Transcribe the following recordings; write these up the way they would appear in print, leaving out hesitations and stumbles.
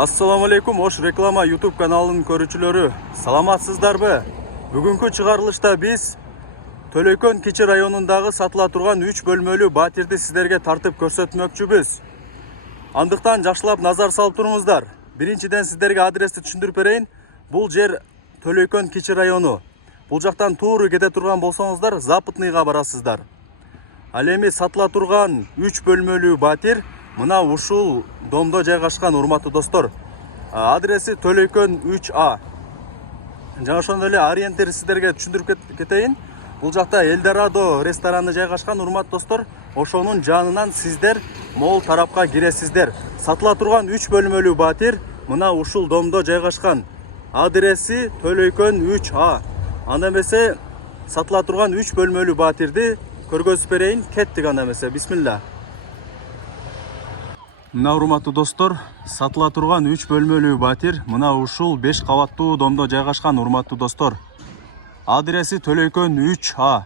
Assalamu alaikum, Oş Reklama YouTube kanalının көрүүчүлөрү. Саламатсыздарбы? Бүгүнкү чыгарылышта биз Төлөйкөн Кичи районундагы сатыла турган 3 бөлмөлүү батирди сиздерге тартып көрсөтмөкчүбүз. Андыктан жакшылап назар салып туруңуздар. Биринчиден сиздерге адрести түшүндүрүп берейин. Бул жер Төлөйкөн Кичи району. Бул жактан тууру кете турган болсоңуздар, Западныйга барасыздар. Ал эми сатыла турган 3 бөлмөлүү батир мына ушул домдо жайгашкан, урматтуу достор. Адреси Төлөйкөн 3А. Жана ошондой эле ориентир сиздерге түшүндүрүп кетейин. Бул жакта Эльдорадо рестораны жайгашкан, урматтуу достор. Ошонун жанынан сиздер могул тарапка киресиздер. Сатыла турган 3 бөлмөлүү батир мына ушул домдо жайгашкан. Адреси Төлөйкөн 3А. Анда эмесе сатыла турган 3 бөлмөлүү батирди көргөзүп берейин. Кеттик анда эмесе. Бисмилла. Мына урматтуу достор, сатыла турган 3 бөлмөлүү батир мына ушул 5 кабаттуу домдо жайгашкан, урматтуу достор. Адреси Төлөйкөн 3А.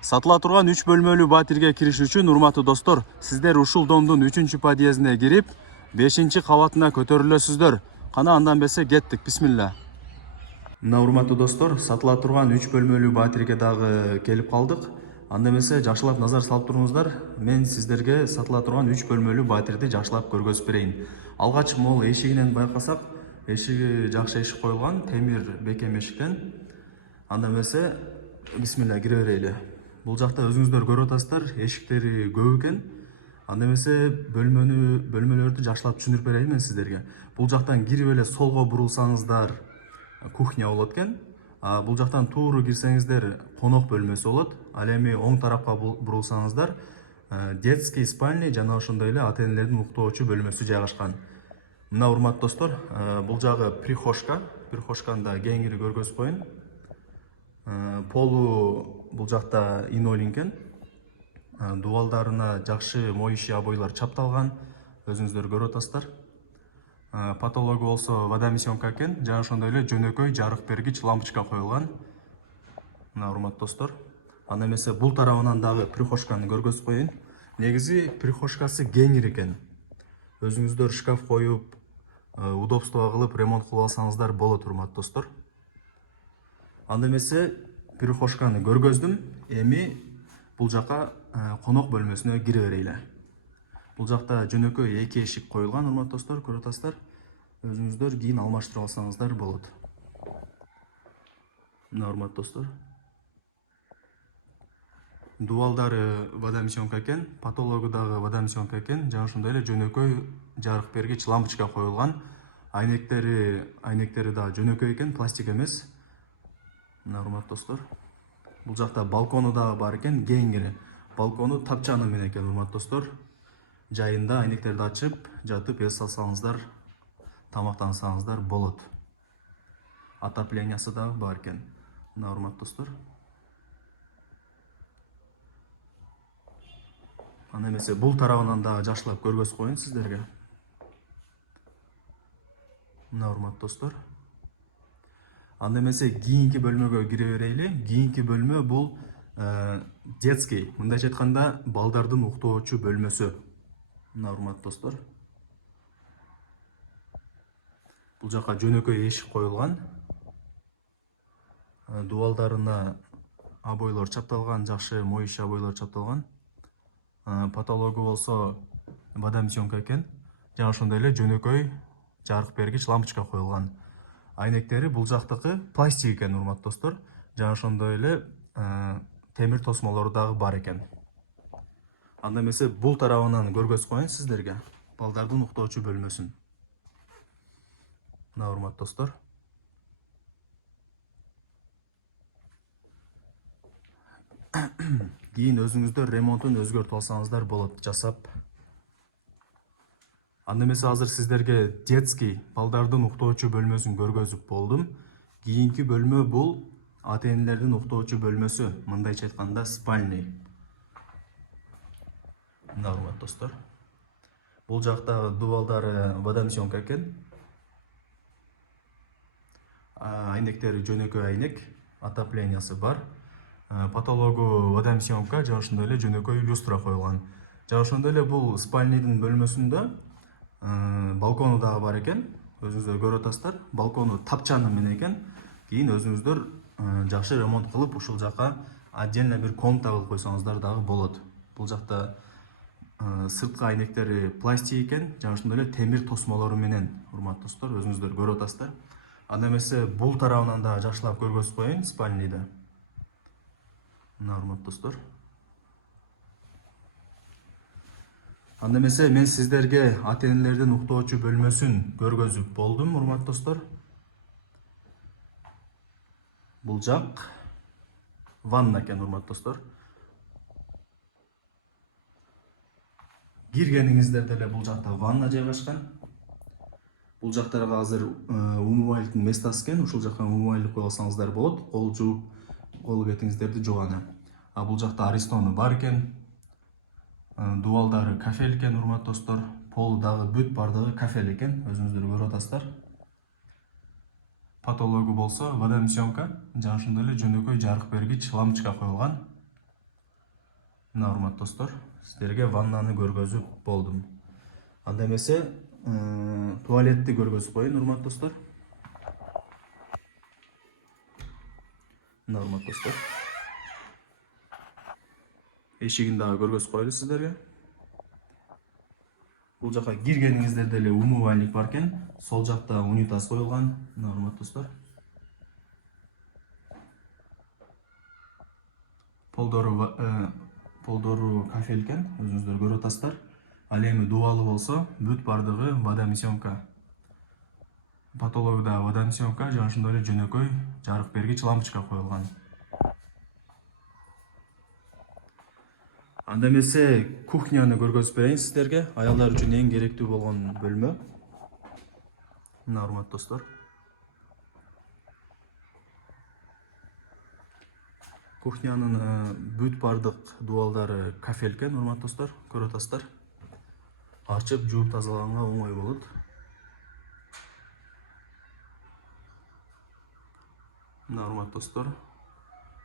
Сатыла турган 3 бөлмөлүү батирге кириш үчүн, урматтуу достор, сиздер ушул домдун 3-чү подъездине кирип, 5-чи кабатына көтөрүлөсүздөр. Кана андан бесе кеттик. Бисмилла. Мына урматтуу достор, сатыла турган 3 бөлмөлүү батирге дагы келип калдык. Анда эмесе жакшылап назар салып туруңуздар. Мен сиздерге сатыла турган 3 бөлмөлүү батирди жакшылап көргөзүп берейин. Алгач могул эшигинен байкасак, эшиги жакшы эшик коюлган, темир бекем эшиктен. Анда эмесе бисмилла, кире берели. Бул жакта өзүңүздөр көрүп атасыздар, эшиктери көп экен. Анда эмесе бөлмөлөрдү жакшылап түшүндүрүп берейин мен сиздерге. Бул жактан кирип эле солго бурулсаңыздар, кухня болот экен. Бул жактан тууру кирсеңиздер, конок бөлмөсү болот. Ал эми оң тарапка бурулсаңыздар, детский спальня жана ошондой эле ата энелердин уктоочу бөлмөсү жайгашкан. Мына урматтуу достор, бул жагы прихожка. Прихожканы да кеңири көргөзүп коеюн. Полу бул жакта инолин экен. Дубалдарына жакшы моющий обойлор чапталган. Өзүңүздөр көрүп атасыздар. Потологу болсо водомесёнка экен, жана ошондой эле жөнөкөй жарык бергич лампочка коюлган. Мына урматтуу достор. Анда эмесе бул тарабынан дагы прихожканы көргөзүп коеюн. Негизи прихожкасы кеңир экен. Өзүңүздөр шкаф коюп, удобство кылып ремонт кылып алсаңыздар болот, урматтуу достор. Анда эмесе прихожканы көргөздүм. Эми бул жака конок бөлмөсүнө кире берели. Бул жакта жөнөкөй 2 эшик коюлган, урматтуу достор, көрүп атасыздар. Өзүңүздөр кийин алмаштырып алсаңыздар болот. Мына урматтуу достор. Дубалдары водомесёнка экен, потологу дагы водомесёнка экен, жана ошондой эле жөнөкөй жарык бергич лампочка коюлган. Айнектери да жөнөкөй экен, пластик эмес. Мына урматтуу достор. Бул жакта балкону дагы бар экен, кеңири. Балкону тапчаны менен экен, урматтуу достор. Жайында айнектерди ачып, жатып эс алсаңыздар, тамактансаңыздар болот. Отоплениясы дагы бар экен. Мына урматтуу достор. Анда эмесе бул тарабынан дагы жакшылап көргөзүп коеюн сиздерге. Мына урматтуу достор. Анда эмесе кийинки бөлмөгө кире берели. Кийинки бөлмө бул детский, мындайча айтканда балдардын уктоочу бөлмөсү. Мына урматтуу достор. Бул жака жөнөкөй эшик коюлган. Дубалдарына обойлор чапталган, жакшы моющий обойлор чапталган. Потологу болсо водомесёнка экен, жана ошондой эле жөнөкөй жарык бергич лампочка коюлган. Айнектери бул жактыкы пластик экен, урматтуу достор. Жана ошондой эле темир тосмолору дагы бар экен. Анда эмесе бул тарабынан көргөзүп коеюн сиздерге балдардын уктоочу бөлмөсүн. Мына урматтуу достор. Кийин өзүңүздөр ремонтун өзгөртүп алсаңыздар болот, жасап. Анда эмесе азыр сиздерге детский балдардын уктоочу бөлмөсүн көргөзүп болдум. Кийинки бөлмө бул ата энелердин уктоочу бөлмөсү, мындайча айтканда спальня. Мына урматтуу достор. Бул жакта дубалдары водомесёнка экен. Айнектери жөнөкөй айнек, отоплениясы бар. Потологу водомесёнка, жана ошондой эле жөнөкөй люстра коюлган. Жана ошондой эле бул спальнядын бөлмөсүндө балкону дагы бар экен. өзүңүздөр көрүп атасыздар. Балкону тапчаны менен экен. Кийин өзүңүздөр жакшы ремонт кылып ушул жака отдельно бир комната кылып койсоңуздар дагы болот. Бул жакта сырткы айнектери пластик экен, жана ошондой эле темир тосмолору менен, урматтуу достор, өзүңүздөр көрүп атасыздар. Анда эмесе бул тарабынан да жакшылап көргөзүп коеюн, спальныйда. Мына урматтуу достор. Анда эмесе мен сиздерге ата-энелердин уктоочу бөлмөсүн көргөзүп болдум, урматтуу достор. Бул жак ванна экен, урматтуу достор. Киргениңиздерде эле бул жакта ванна жайгашкан. Бул жактарга азыр умывальниктин местасы экен. Ушул жака умывальник кое алсаңыздар болот. Кол жууп, кол бетиңиздерди жууганы. А бул жакта аристону бар экен. Дубалдары кафель экен, урматтуу достор. Полу дагы бүт бардыгы кафель экен. Өзүңүздөр көрүп атасыздар. Потологу болсо водоемсёмка, жана ошондой эле жөнөкөй жарык бергич лампочка коюлган. Мына урматтуу достор, сиздерге ваннаны көргөзүп болдум. Анда эмесе туалетти көргөзүп коеюн, урматтуу достор. Мына урматтуу достор. Эшигин дагы көргөзүп коелу сиздерге. Бул жака киргениңиздерде эле умывальник бар экен. Сол жакта унитаз коюлган. Мына урматтуу достор. Полдору кафель экен, өзүңүздөр көрүп атасыздар. Ал эми дубалы болсо бүт бардыгы водоемсёмка. Потологу да водоемсёмка, жана ошондой эле жөнөкөй жарык бергич лампочка коюлган. Анда эмесе кухняны көргөзүп берейин сиздерге. Аялдар үчүн эң керектүү болгон бөлмө. Мына урматтуу достор. Кухнянын бүт бардык дубалдары кафель экен, урматтуу достор, көрүп атасыздар. Ачып, жууп тазалаганга оңой болот. Мына урматтуу достор,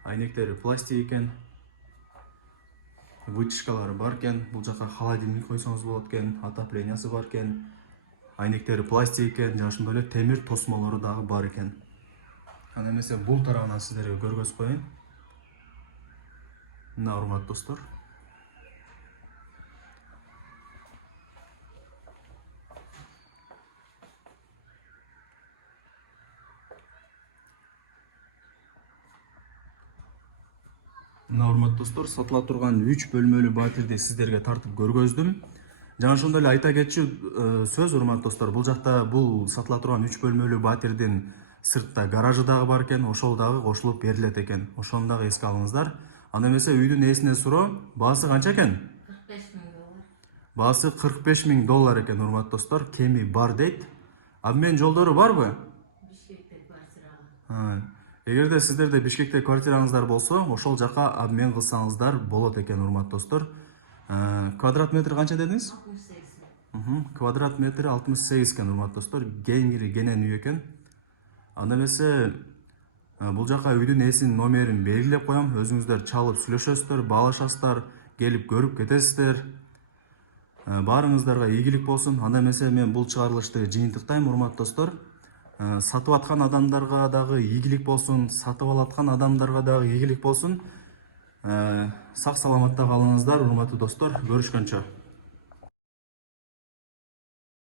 айнектери пластик экен. Вытяжкалары бар экен. Бул жака холодильник койсоңуз болот экен, отоплениясы бар экен. Айнектери пластик экен, жана ошондой эле темир тосмолору дагы бар экен. Анда эмесе бул тарабынан сиздерге көргөзүп коеюн. Мына урматтуу достор. Мына урматтуу достор, сатыла турган 3 бөлмөлүү батирди сиздерге тартып көргөздүм. Жана ошондой эле айта кетчү сөз, урматтуу достор, бул жакта бул сатыла турган 3 бөлмөлүү батирдин сыртта гаражы дагы бар экен, ошол дагы кошулуп берилет экен. Ошону дагы эске алыңыздар. Анда эмесе үйдүн ээсине суроо, баасы канча экен? 45 000 доллар. Баасы 45 000 доллар экен, урматтуу достор. Кеми бар дейт. Обмен жолдору барбы? Бишкекте квартирага. Эгерде сиздерде Бишкекте квартираңыздар болсо, ошол жака обмен кылсаңыздар болот экен, урматтуу достор. Квадрат метр канча дедиңиз? 68. Квадрат метри 68 экен, урматтуу достор. Кеңири кенен үй экен. Анда эмесе бул жака үйдүн ээсинин номерин белгилеп коем. Өзүңүздөр чалып сүйлөшөсүздөр, баалашасыздар, келип көрүп кетесиздер. Баарыңыздарга ийгилик болсун. Анда эмесе мен бул чыгарылышты жыйынтыктайм, урматтуу достор. Сатып аткан адамдарга дагы ийгилик болсун, сатып алаткан адамдарга дагы ийгилик болсун. Сак саламатта калыңыздар, урматтуу достор. Көрүшкөнчө.